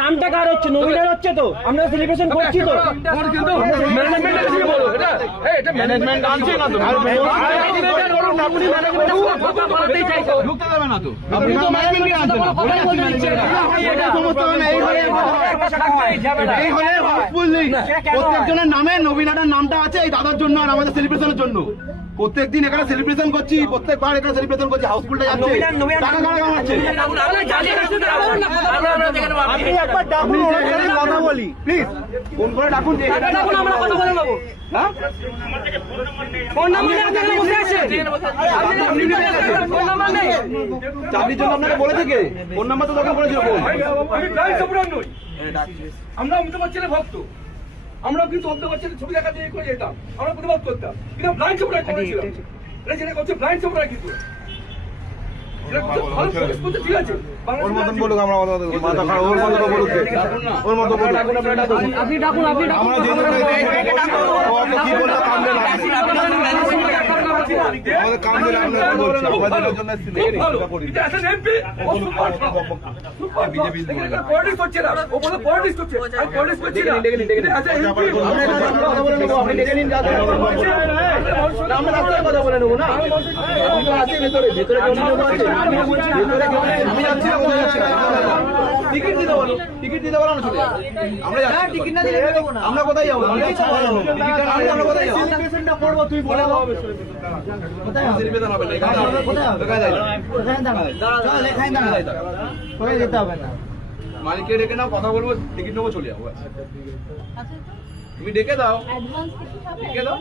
নামটা কার হচ্ছে? নবীনের হচ্ছে তো, আমরা সেলিব্রেশন করছি তো। ম্যানেজমেন্ট আছে না তো, ঢুকতে দেবে না তো, আপনি তো ম্যানেজমেন্ট আনছেন না, প্রত্যেকজনের নামে নবীনাটার নামটা আছে এই দাদার জন্য আর আমাদের সেলিব্রেশনের জন্য। প্রত্যেকদিন এখানে সেলিব্রেশন করছি, প্রত্যেকবার এখানে সেলিব্রেশন করছি, হাউসফুলটা যাচ্ছে, টাকা কামাচ্ছে। আপনি একবার ডাকুন, কথা বলি প্লিজ, ফোন করে ডাকুন, আমরা কথা বলে নেবো। ফোন নাম্বার বসে আছে, ফোন নাম্বার নেই, চাকরির জন্য আপনাকে বলে থেকে ফোন নাম্বার তো দরকার পড়েছিল। আমরা অমিতাভ বচ্চনের ভক্ত, আমরা কিন্তু অমিতাভ বচ্চনের ছবি দেখা দিয়ে করে যেতাম, আমরা প্রতিবাদ করতাম, কিন্তু ব্লাইন্ড সাপ্লাই করেছিলাম। এটা যেটা করছে ব্লাইন্ড সাপ্লাই, কিন্তু ঠিক আছে ওর মতন বলুক, আমরা মাথা খারাপ, ওর মতন বলুক, ওর মতো বলুক। আপনি ডাকুন, আপনি আমরা যে কি বললো কামড়ে আমাদের কামড়ে আমরা বলছি আমাদের জন্য বিজেপি পলিটিক্স করছে না, ও বলে পলিটিক্স করছে, আমি পলিটিক্স করছি না। আচ্ছা কথা বলে নেবো, আপনি ডেকে নিন, আমরা রাস্তায় কথা বলে নেবো না, আছে ভেতরে, ভেতরে টিকিট দিতে বলো, টিকিট দিতে বলো, চলে যাবো আমরা, টিকিট না দিলে বেরোবো না। আমরা কোথায় যাবো? আমরা কোথায় যাবো? সেলিব্রেশনটা করবো, তুই বলে দাও। কোথায় হবে? সেলিব্রেশন হবে না, এখানে কোথায় হবে? কোথায় যাই? কোথায় দাঁড়াও? চল, এখানে দাঁড়াও। কোথায় যেতে হবে না। মালিককে ডেকে নাও, কথা বলবো, টিকিট নেবো, চলে যাবো। তুমি ডেকে দাও, অ্যাডভান্স কিছু হবে? ডেকে দাও।